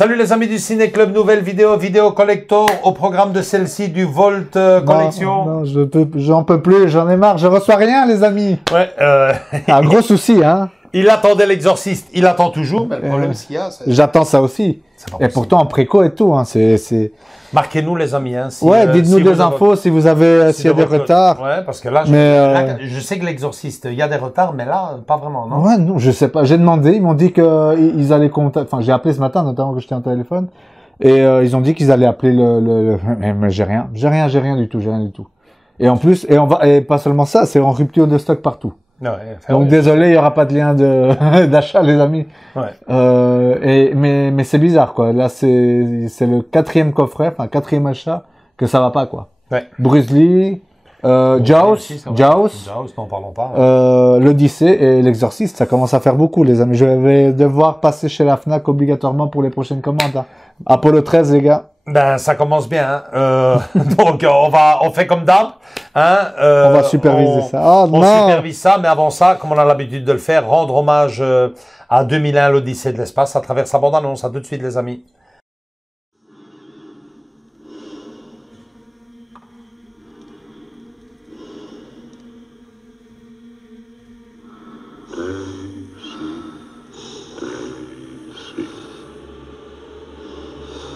Salut les amis du Ciné Club, nouvelle vidéo collector au programme de celle-ci du Volt Collection. Non, j'en peux plus, j'en ai marre, je reçois rien les amis. Ouais, un gros souci hein. Il attendait l'exorciste, il attend toujours, mais le problème c'est qu'il y a... J'attends ça aussi. Et pourtant en préco et tout, hein, c'est... Marquez-nous les amis, hein. Si, ouais, dites-nous si des infos si vous avez, s'il y a des retards. Ouais, parce que là, je sais que l'exorciste, il y a des retards, mais là, pas vraiment, non? Ouais, non, je sais pas. J'ai demandé, ils m'ont dit que ils allaient contacter, enfin, j'ai appelé ce matin, notamment que j'étais en téléphone, et ils ont dit qu'ils allaient appeler mais j'ai rien du tout. Et en plus, et pas seulement ça, c'est en rupture de stock partout. Ouais, donc désolé, il y aura pas de lien d'achat les amis. Ouais. Mais c'est bizarre quoi. Là c'est le 4e coffret, enfin 4e achat que ça va pas quoi. Ouais. Bruce Lee, Jaws, n'en parlons pas. l'Odyssée et l'Exorciste, ça commence à faire beaucoup les amis. Je vais devoir passer chez la Fnac obligatoirement pour les prochaines commandes. Hein. Apollo 13 les gars. Ben ça commence bien. Hein. Donc on fait comme d'hab. Hein, on va superviser ça. Oh, on supervise ça, mais avant ça, comme on a l'habitude de le faire, rendre hommage à 2001, l'Odyssée de l'espace, à travers sa bande-annonce. À tout de suite les amis.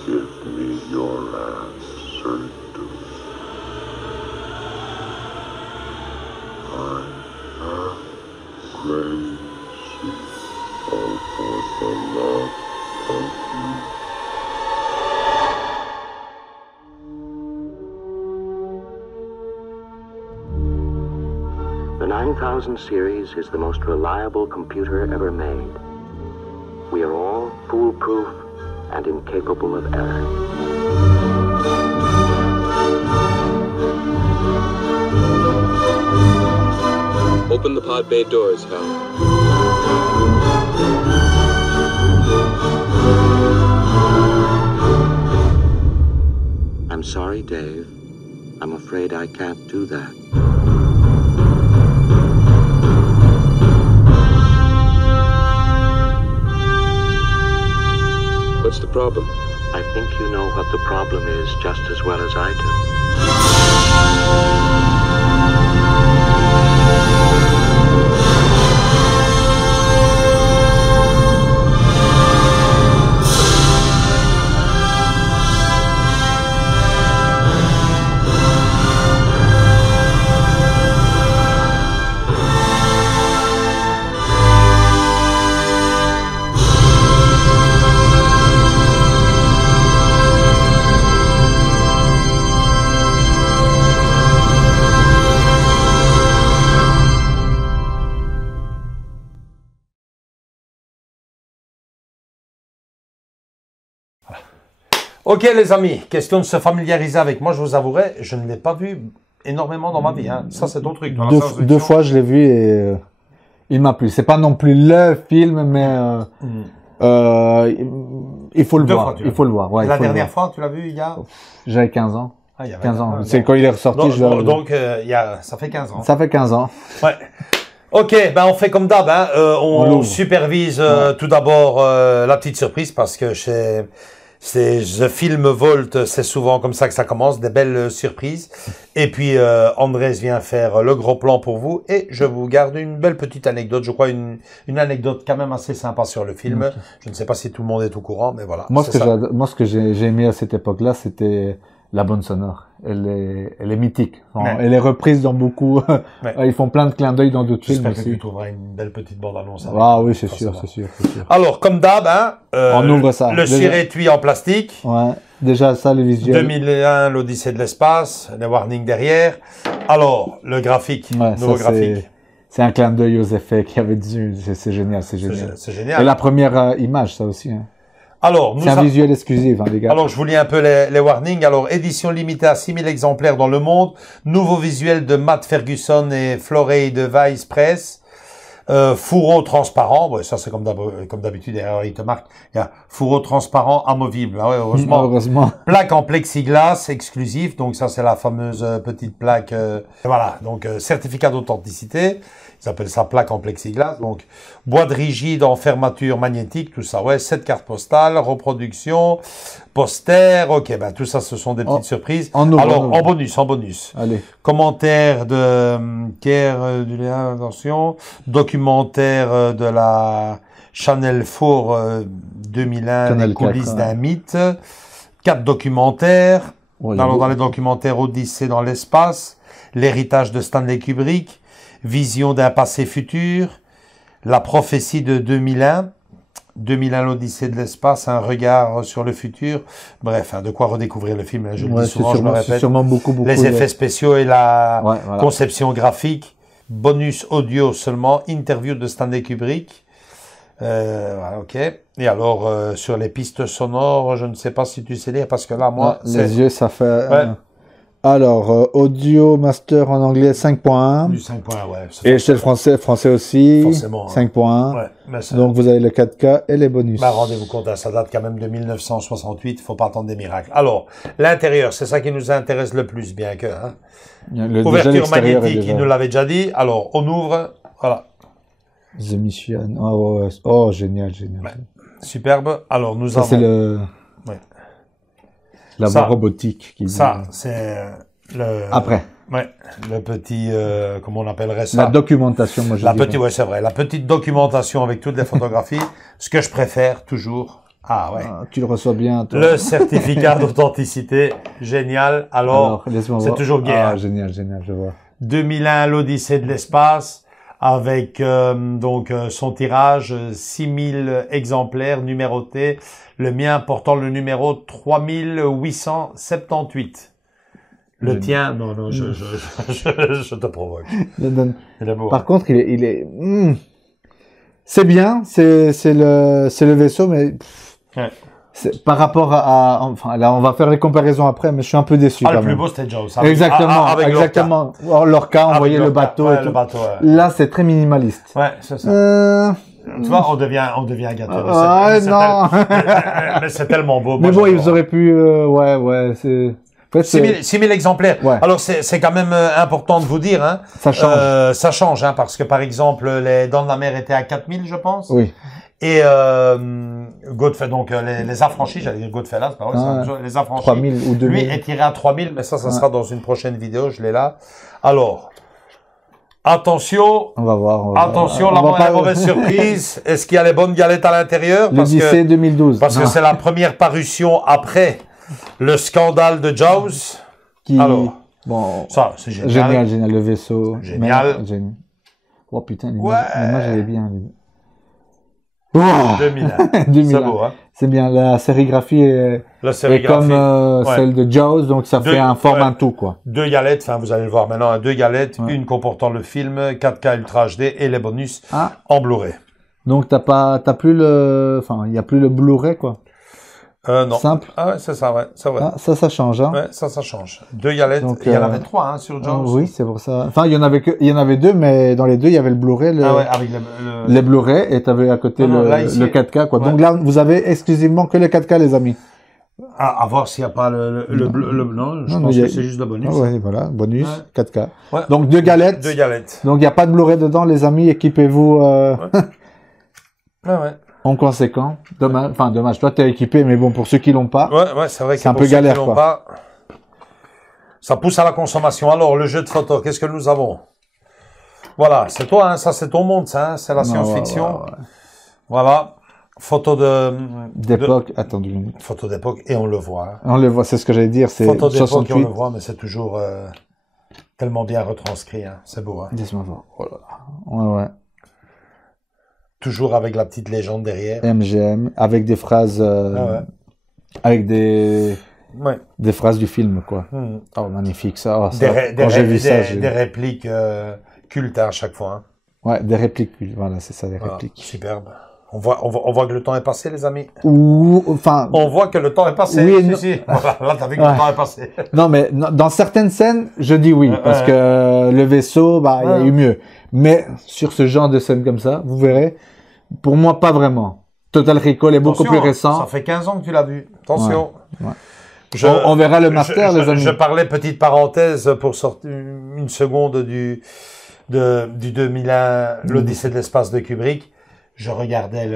Give me your answer to I am crazy all for the love of you. The 9000 series is the most reliable computer ever made. We are all foolproof and incapable of error. Open the pod bay doors, Hal. I'm sorry, Dave. I'm afraid I can't do that. What's the problem? I think you know what the problem is just as well as I do. Ok les amis, question de se familiariser avec moi, je vous avouerai, je ne l'ai pas vu énormément dans ma vie. Hein. Ça c'est ton truc. Deux fois je l'ai vu et il m'a plu. C'est pas non plus le film, mais il faut le voir. Il faut le voir. Ouais, la dernière fois, tu l'as vu il y a... J'avais 15 ans. Ah, il y avait 15 ans. C'est quand il est ressorti. Donc ça fait 15 ans. Ça fait 15 ans. Ouais. Ok, ben on fait comme d'hab. Hein. On supervise tout d'abord la petite surprise parce que c'est The Film Volt, c'est souvent comme ça que ça commence, des belles surprises. Et puis Andrés vient faire le gros plan pour vous et je vous garde une belle petite anecdote, je crois une anecdote quand même assez sympa sur le film. Okay. Je ne sais pas si tout le monde est au courant, mais voilà. Moi ce que j'ai aimé à cette époque-là, c'était la bande sonore. Elle est mythique. Enfin, elle est reprise dans beaucoup. Ils font plein de clins d'œil dans d'autres films aussi. J'espère que tu trouveras une belle petite bande-annonce. Ah oui, c'est sûr. Alors, comme d'hab, hein, on ouvre ça. Le cire-étui en plastique. Ouais. Déjà ça, les visuels. 2001, l'Odyssée de l'espace, les warnings derrière. Alors, le graphique, nouveau graphique. C'est un clin d'œil aux effets qu'il y avait dessus. C'est génial, c'est génial. C'est génial. Et la première image, ça aussi. Hein. Alors, c'est un visuel exclusif, hein, les gars. Alors, je vous lis un peu les warnings. Alors, édition limitée à 6000 exemplaires dans le monde. Nouveau visuel de Matt Ferguson et Florey de Vice Press. Fourreau transparent, ouais, ça c'est comme d'habitude, il te marque, il y a fourreau transparent amovible, ah ouais, heureusement. Heureusement. Plaque en plexiglas exclusif, donc ça c'est la fameuse petite plaque, voilà, donc certificat d'authenticité, ils appellent ça plaque en plexiglas, donc boîte rigide en fermeture magnétique, tout ça, ouais, 7 cartes postales, reproduction, poster, ok, ben tout ça ce sont des petites surprises. Alors, en bonus. Allez. Commentaire de Pierre Duléa, attention. Documentaire de la Channel 4 2001, Channel les coulisses 4, d'un mythe. 4 documentaires. Ouais, Alors, dans les documentaires, Odyssée dans l'espace, l'héritage de Stanley Kubrick, vision d'un passé futur, la prophétie de 2001, l'Odyssée de l'espace, un regard sur le futur. Bref, hein, de quoi redécouvrir le film. Hein, je le dis souvent, je me répète. Sûrement beaucoup les effets spéciaux et la voilà. conception graphique. Bonus audio seulement. Interview de Stanley Kubrick. Voilà, ok. Et alors, sur les pistes sonores, je ne sais pas si tu sais lire, parce que là, moi... les yeux, ça fait... Ouais. Alors, audio master en anglais 5.1. Du 5.1, ouais. Et chez le français aussi. Forcément. 5.1. Ouais, mais ça... Donc, vous avez le 4K et les bonus. Bah, rendez-vous compte, hein, ça date quand même de 1968, il faut pas attendre des miracles. Alors, l'intérieur, c'est ça qui nous intéresse le plus, bien que... Hein. Ouverture magnétique, il nous l'avait déjà dit. Alors, on ouvre, voilà. The Mission. Oh, génial. Ouais. Superbe. Alors, nous ça, avons... c'est le... Ouais. La voie robotique. Qui ça, c'est le... Après. Ouais, le petit... comment on appellerait ça? La documentation, moi, je dirais. Ouais, c'est vrai. La petite documentation avec toutes les photographies. Ce que je préfère, toujours... Ah, ouais. Ah, tu le reçois bien, toi. Le certificat d'authenticité. Génial. Alors c'est toujours gai. Ah, hein. génial, je vois. 2001, l'Odyssée de l'espace. Avec son tirage, 6000 exemplaires numérotés, le mien portant le numéro 3878. Le tien, non, je te provoque. Non. Il est beau. Par contre, il est c'est bien, c'est le vaisseau, mais ouais. Par rapport enfin là, on va faire les comparaisons après, mais je suis un peu déçu. Le plus beau, c'était Jaws. Exactement. Lorca, on voyait le bateau. Ouais, et tout. le bateau, ouais. Là, c'est très minimaliste. Ouais, c'est ça. Tu vois, on devient gâteux. Mais c'est tellement beau. Mais bon, ils auraient pu, c'est... 6000 exemplaires. Ouais. Alors, c'est quand même important de vous dire, hein. Ça change. Ça change, hein, parce que, par exemple, les Dents de la Mer étaient à 4000, je pense. Oui. Et, Godfrey, donc, les affranchis, j'allais dire Godfellas, c'est pas vrai, les affranchis. 3000 ou 2000. Lui est tiré à 3000, mais ça sera dans une prochaine vidéo, je l'ai là. Alors, attention. On va voir. Attention, la mauvaise surprise. Est-ce qu'il y a les bonnes galettes à l'intérieur? L'Odyssée 2012. Parce que c'est la première parution après le scandale de Jaws. Alors, bon, ça, c'est génial. Génial, le vaisseau. Génial. Oh putain, ouais. L'image, elle est bien. Oh 2001. C'est beau, hein. C'est bien, la sérigraphie est comme celle de Jaws, donc ça fait un format tout, quoi. 2 galettes, enfin vous allez le voir maintenant, 2 galettes, une comportant le film, 4K Ultra HD et les bonus en Blu-ray. Donc t'as plus il y a plus le Blu-ray, quoi. Non. Simple. Ah ouais, c'est ça, ouais, c'est vrai. Ah, ça change, hein. Ouais, ça change. 2 galettes. Donc, il y en avait 3, hein, sur Jaws. Oui, c'est pour ça. Enfin, il y en avait 2, mais dans les 2, il y avait le Blu-ray, avec les Blu-ray, et t'avais à côté le 4K, quoi. Ouais. Donc là, vous avez exclusivement que le 4K, les amis. À voir s'il n'y a pas non, je pense que c'est juste le bonus. Ah ouais, voilà, bonus, 4K. Ouais. Donc 2 galettes. 2 galettes. Donc il n'y a pas de Blu-ray dedans, les amis, équipez-vous, ouais. En conséquent, dommage, toi t'es équipé, mais bon, pour ceux qui l'ont pas, ouais, c'est vrai que c'est un peu galère, quoi. Pas, ça pousse à la consommation. Alors, le jeu de photo, qu'est-ce que nous avons? Voilà, c'est toi, hein, ça c'est ton monde, ça, hein, c'est la science-fiction. Ouais. Voilà, photo d'époque, attendez. Photo d'époque, et on le voit. Hein. On le voit, c'est ce que j'allais dire, c'est photo d'époque, 68. et on le voit, mais c'est toujours tellement bien retranscrit, hein. C'est beau. Hein. Laisse-moi voir. Oh là là. Ouais. Toujours avec la petite légende derrière. MGM, avec des phrases, avec des phrases du film, quoi. Oh, magnifique, ça. Oh, quand j'ai vu ça, des répliques cultes à chaque fois. Hein. Ouais, des répliques cultes. Voilà, c'est ça, des répliques. Superbe. On voit que le temps est passé, les amis. Enfin. On voit que le temps est passé. Oui, si. Voilà, là, t'as vu que le temps est passé. Non, mais dans certaines scènes, je dis oui, parce que le vaisseau, bah, il y a eu mieux. Mais sur ce genre de scène comme ça, vous verrez, pour moi, pas vraiment. Total Recall est beaucoup plus récent. Ça fait 15 ans que tu l'as vu. Attention. On verra le master, les amis. Je parlais, petite parenthèse, pour sortir une seconde du 2001, l'Odyssée de l'espace de Kubrick. Je regardais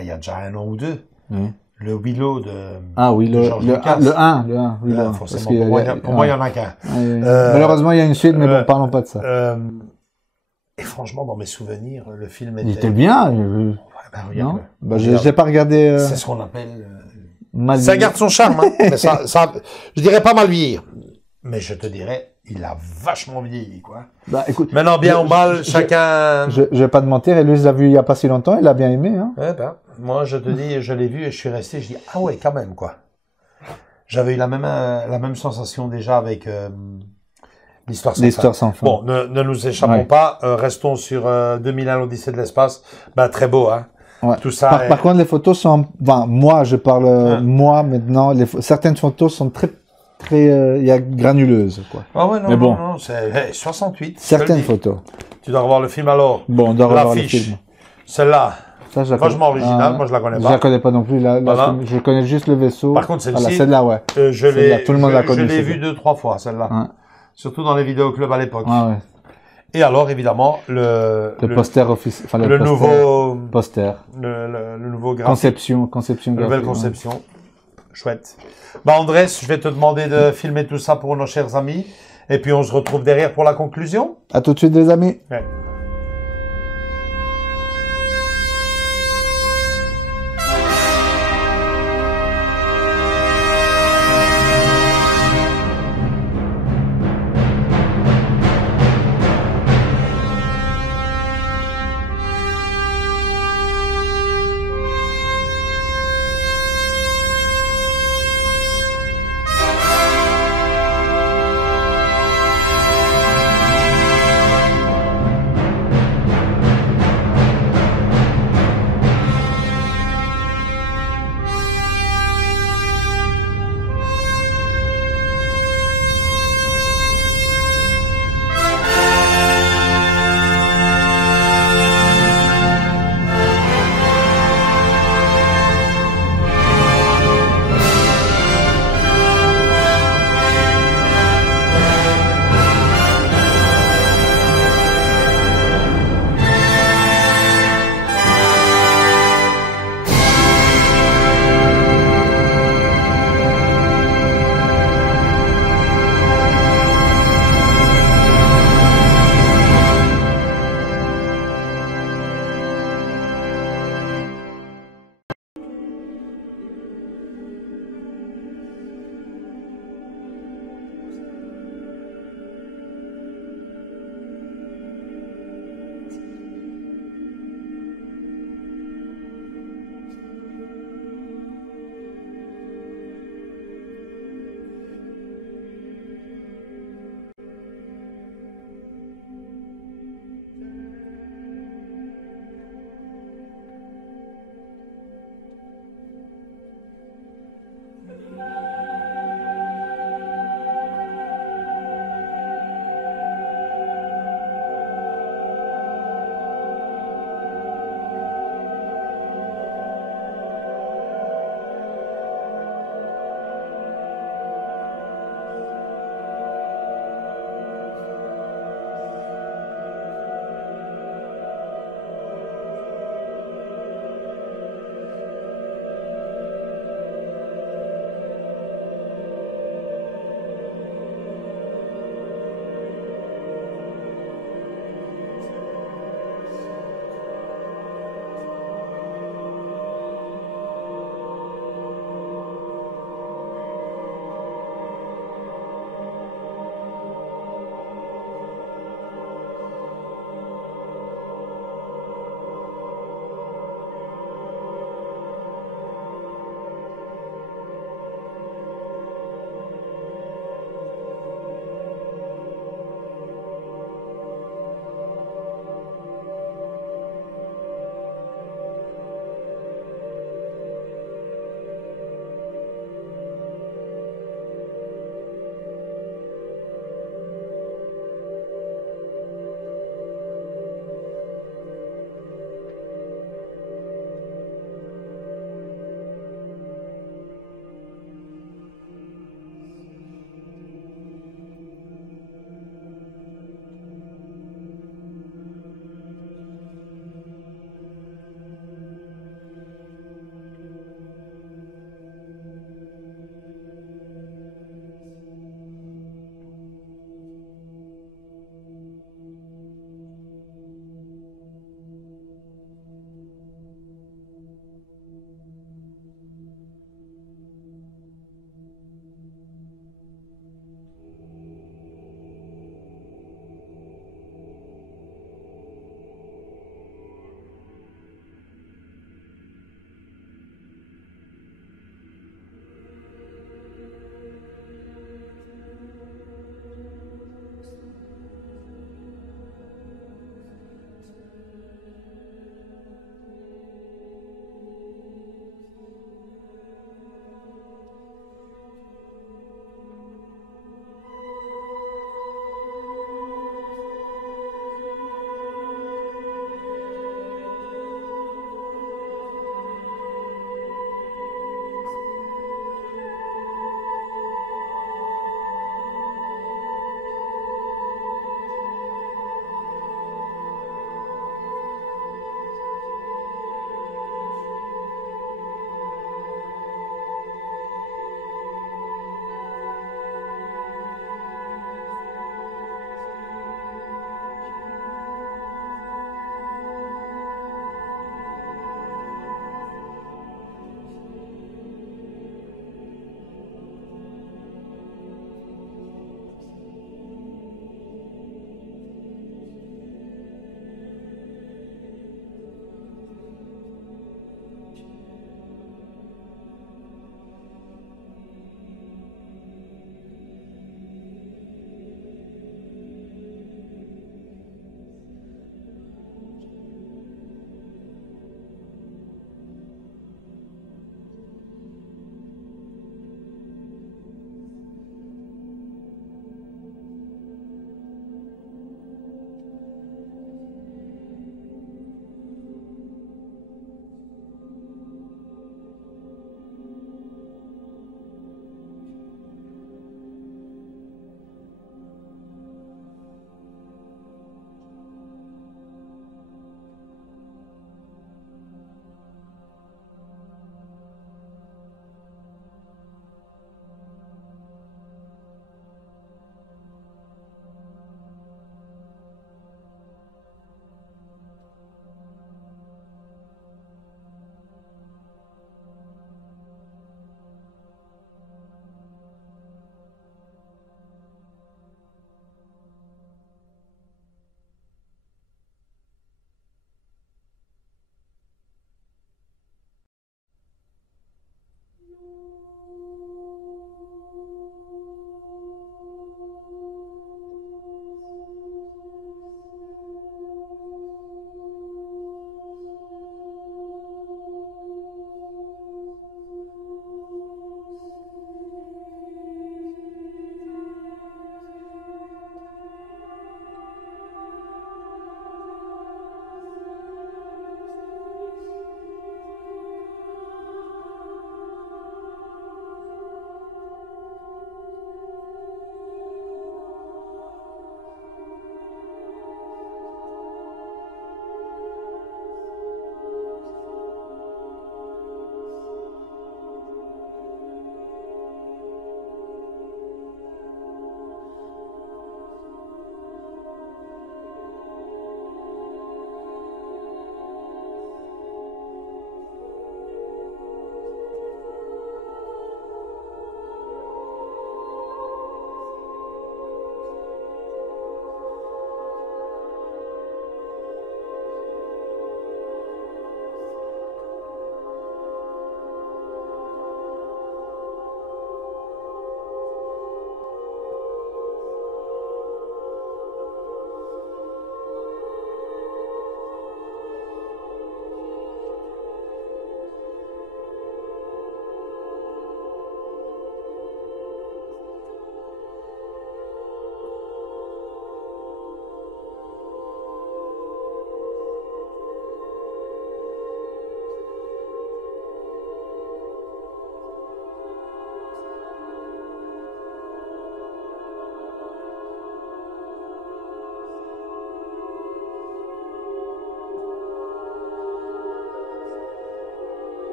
il y a déjà un an ou deux, le Willow de George Lucas. Le 1, Willow. Forcément, pour moi, il y en a qu'un. Malheureusement, il y a une suite, mais bon, parlons pas de ça. Et franchement, dans mes souvenirs, le film était... Il était bien. Regarde. Non, je l'ai pas regardé. C'est ce qu'on appelle... Ça garde son charme, hein. Mais ça, je dirais pas mal vieillir. Mais je te dirais, il a vachement vieilli, quoi. Bah, écoute. Maintenant, bien ou mal, chacun... Je vais pas te mentir, et lui, il l'a vu il y a pas si longtemps, il l'a bien aimé, hein. Ouais, moi, je te dis, je l'ai vu et je suis resté, je dis, ah ouais, quand même, quoi. J'avais eu la même sensation déjà avec, L'Histoire sans fin. Bon, ne nous échappons pas, restons sur, 2001, l'Odyssée de l'espace. Très beau, hein. Ouais. Tout ça. Par contre, les photos sont, moi, je parle, moi, maintenant, certaines photos sont très, il y a granuleuses, quoi. Ah ouais, non, mais bon. non, c'est 68. Certaines photos. Tu dois revoir le film alors. Bon, on doit revoir le film. Celle-là. Ça, Vachement originale, moi je la connais pas. Je la connais pas non plus, voilà. Je connais juste le vaisseau. Par contre, celle-ci. Celle-là, ouais. Tout le monde la connaît. Je l'ai vue 2-3 fois, celle-là. Ouais. Surtout dans les vidéoclubs à l'époque. Ouais. Et alors, évidemment, le poster officiel, enfin, le nouveau poster. Le nouveau graphique. Conception Nouvelle conception. Ouais. Chouette. Andrés, je vais te demander de filmer tout ça pour nos chers amis. Et puis, on se retrouve derrière pour la conclusion. À tout de suite, les amis. Ouais.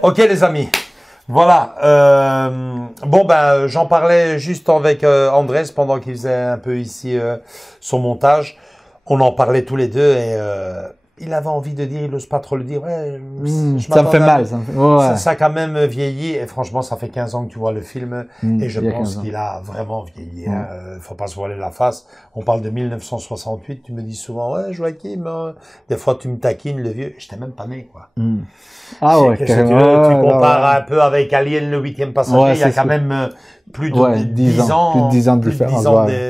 Ok les amis, voilà. Bon ben j'en parlais juste avec Andrés pendant qu'il faisait un peu ici son montage. On en parlait tous les deux et il avait envie de dire, il n'ose pas trop le dire. Ouais, ça me fait mal. Ouais. Ça a quand même vieilli et franchement ça fait 15 ans que tu vois le film et je pense qu'il a vraiment vieilli. Hein. Faut pas se voiler la face. On parle de 1968. Tu me dis souvent ouais Joachim, des fois tu me taquines le vieux. J'étais même pas né quoi. Ah ouais. Tu compares un peu avec Alien le 8e passager. Il y a quand même plus de 10 ans, plus de 10 ans de différence,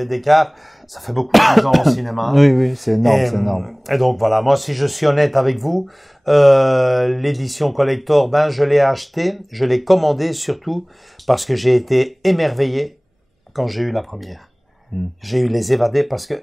d'écart. Ça fait beaucoup de 10 ans au cinéma. Oui, c'est énorme, c'est énorme. Et donc voilà, moi si je suis honnête avec vous, l'édition collector, ben je l'ai acheté, je l'ai commandé surtout parce que j'ai été émerveillé quand j'ai eu la première. J'ai eu Les Évadés parce que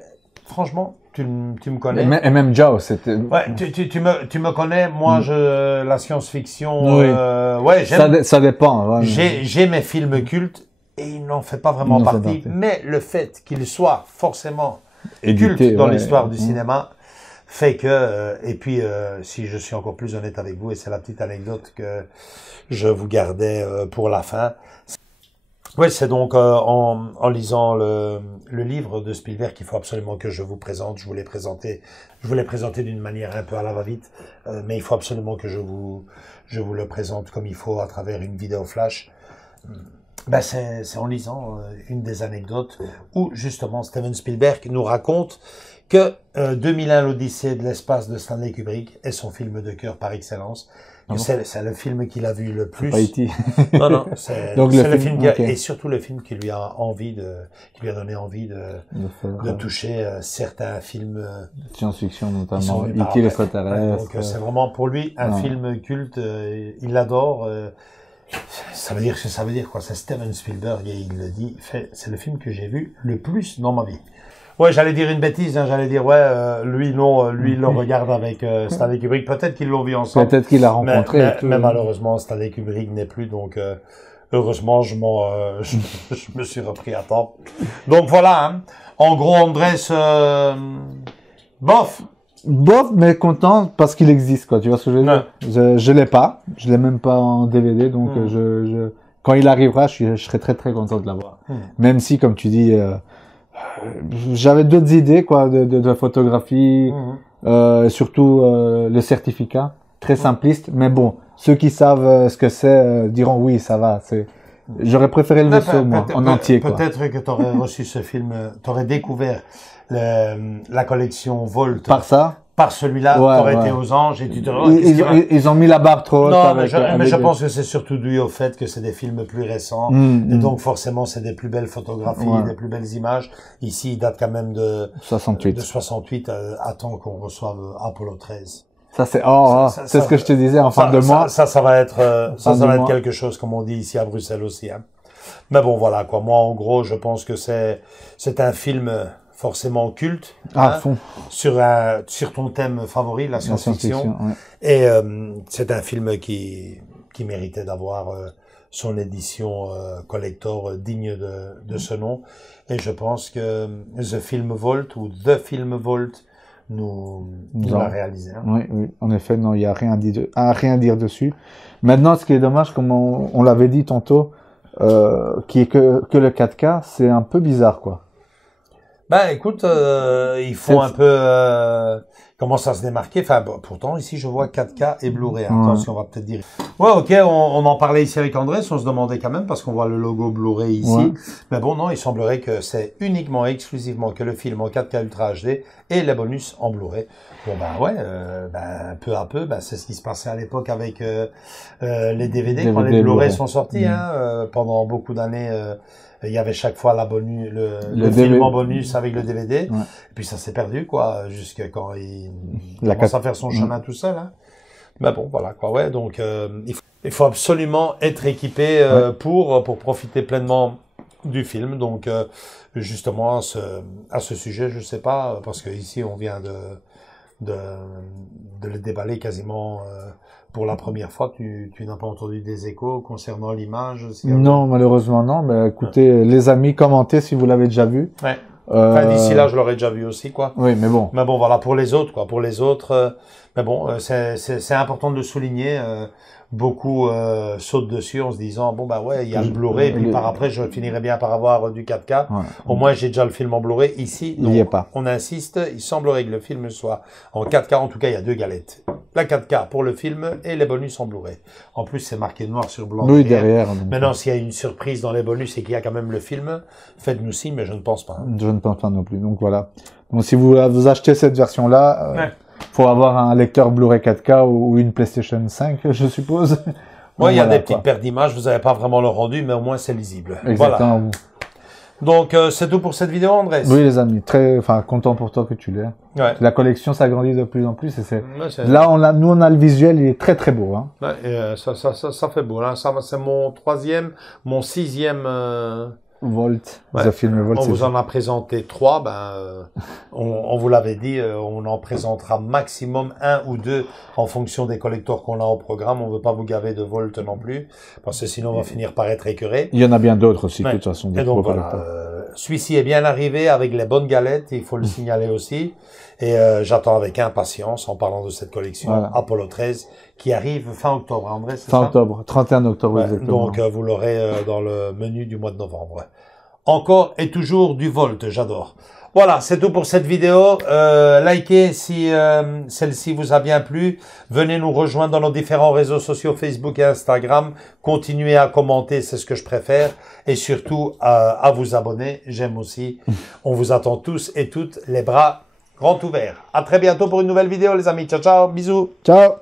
franchement, tu me connais. Et même Joe, c'était. Ouais, tu me connais. Moi, la science-fiction. Ouais, j'aime. Ça dépend. Ouais, j'ai mes films cultes. Et il n'en fait pas vraiment partie, mais le fait qu'il soit forcément culte dans l'histoire du cinéma fait que, et puis si je suis encore plus honnête avec vous, et c'est la petite anecdote que je vous gardais pour la fin, oui, c'est donc en lisant le livre de Spielberg qu'il faut absolument que je vous présente. Je vous l'ai présenté d'une manière un peu à la va-vite, mais il faut absolument que je vous le présente comme il faut à travers une vidéo flash. Ben c'est en lisant une des anecdotes où justement Steven Spielberg nous raconte que 2001 l'Odyssée de l'espace de Stanley Kubrick est son film de cœur par excellence. C'est le film qu'il a vu le plus. Pas E.T. Non, c'est le film et surtout le film qui lui a donné envie de toucher certains films science-fiction notamment, E.T. l'extraterrestre. Donc c'est vraiment pour lui un film culte. Il l'adore. Ça veut dire ce que ça veut dire quoi. C'est Steven Spielberg et il le dit. C'est le film que j'ai vu le plus dans ma vie. Ouais, j'allais dire une bêtise. Hein, j'allais dire lui non, lui il le regarde avec Stanley Kubrick. Peut-être qu'ils l'ont vu ensemble. Peut-être qu'il l'a rencontré. Mais malheureusement Stanley Kubrick n'est plus donc. Heureusement, je me suis repris à temps. Donc voilà. Hein. En gros, Andrés, bof. Bof, mais content parce qu'il existe, quoi. Tu vois ce que je veux dire? Je l'ai pas. Je l'ai même pas en DVD, donc quand il arrivera, je serai très très content de l'avoir. Même si, comme tu dis, j'avais d'autres idées, quoi, de photographie, surtout le certificat, très simpliste. Mais bon, ceux qui savent ce que c'est diront oui, ça va. J'aurais préféré le vaisseau, moi, en entier, quoi. Peut-être que tu aurais reçu ce film, tu aurais découvert la collection Volt. Par ça? Par celui-là, t'aurais été aux anges et tu te ils ont mis la barre trop haute. Non, mais je pense que c'est surtout dû au fait que c'est des films plus récents. Et donc, forcément, c'est des plus belles photographies, des plus belles images. Ici, il date quand même de 68. Attends qu'on reçoive Apollo 13. Ça, c'est, c'est ce que je te disais en fin de mois. Ça va être, ça va être quelque chose, comme on dit ici à Bruxelles aussi, hein. Mais bon, voilà, quoi. Moi, en gros, je pense que c'est un film forcément culte. Fond. Sur ton thème favori, la science-fiction. Et, c'est un film qui méritait d'avoir, son édition, collector digne de ce nom. Et je pense que The Film Vault ou The Film Vault nous l'a réalisé. Hein. Oui, en effet, non, il y a rien à dire dessus. Maintenant, ce qui est dommage, comme on l'avait dit tantôt, qui est que le 4K, c'est un peu bizarre, quoi. Ben, écoute, il faut un peu commencer à se démarquer. Enfin, bon, pourtant, ici, je vois 4K et Blu-ray. Attention, on va peut-être dire. Ouais, ok, on en parlait ici avec Andrés, on se demandait quand même, parce qu'on voit le logo Blu-ray ici. Ouais. Mais bon, non, il semblerait que c'est uniquement, exclusivement que le film en 4K Ultra HD et les bonus en Blu-ray. Bon, ben ouais, peu à peu, c'est ce qui se passait à l'époque avec les DVD quand les Blu-ray sont sortis. Pendant beaucoup d'années, il y avait chaque fois le film en bonus avec le DVD. Ouais. Et puis ça s'est perdu, quoi, jusqu'à quand il commence à faire son chemin tout seul. Hein. Mais bon, voilà, quoi. Ouais, donc il faut absolument être équipé pour profiter pleinement du film. Donc justement à ce sujet, je sais pas, parce que ici on vient de le déballer quasiment pour la première fois. Tu n'as pas entendu des échos concernant l'image? Non, malheureusement non. Mais écoutez, les amis, commentez si vous l'avez déjà vu. Ouais. Enfin, d'ici là, je l'aurais déjà vu aussi, quoi. Oui, mais bon. Mais bon, voilà, pour les autres, quoi. Pour les autres, mais bon, c'est important de le souligner. beaucoup sautent dessus en se disant bon bah ouais il y a le Blu-ray, puis par après je finirai bien par avoir du 4K. Ouais. Au moins j'ai déjà le film en Blu-ray. Ici non, Il y est pas. on insiste, il semblerait que le film soit en 4K. En tout cas il y a deux galettes, la 4K pour le film et les bonus en Blu-ray. En plus c'est marqué noir sur blanc. Oui, derrière. Donc, Maintenant s'il y a une surprise dans les bonus et qu'il y a quand même le film, faites-nous signe, mais je ne pense pas. je ne pense pas non plus. Donc voilà. Donc si vous achetez cette version-là, Ouais. faut avoir un lecteur Blu-ray 4K ou une PlayStation 5, je suppose. Moi, il y a Voilà, des petites quoi. pertes d'image, vous n'avez pas vraiment le rendu, mais au moins c'est lisible. Voilà. Exactement. Donc, c'est tout pour cette vidéo, Andrés. Oui, les amis, content pour toi que tu l'aies. Ouais. La collection s'agrandit de plus en plus et c'est. Ouais, c'est- Là, nous, on a le visuel, il est très très beau, hein. Ouais, et, ça fait beau. Là, c'est mon sixième. Volt, Ouais. The Film Volt. On c'est vous en a présenté 3. On vous l'avait dit, on en présentera maximum 1 ou 2 en fonction des collecteurs qu'on a au programme. On veut pas vous gaver de Volt non plus, parce que sinon on va finir par être écœuré. Il y en a bien d'autres aussi, Ouais. de toute façon. Et des donc gros voilà, collecteurs. celui-ci est bien arrivé avec les bonnes galettes, il faut le signaler aussi. Et j'attends avec impatience, en parlant de cette collection, Voilà. Apollo 13, qui arrive fin octobre, André, c'est Fin ça? octobre, 31 octobre Ouais, exactement. donc vous l'aurez dans le menu du mois de novembre. Encore et toujours du Volt, j'adore. Voilà, c'est tout pour cette vidéo. Likez si celle-ci vous a bien plu. Venez nous rejoindre dans nos différents réseaux sociaux, Facebook et Instagram. Continuez à commenter, c'est ce que je préfère. Et surtout, à vous abonner, j'aime aussi. On vous attend tous et toutes, les bras grands ouverts. À très bientôt pour une nouvelle vidéo, les amis. Ciao, ciao, bisous. Ciao!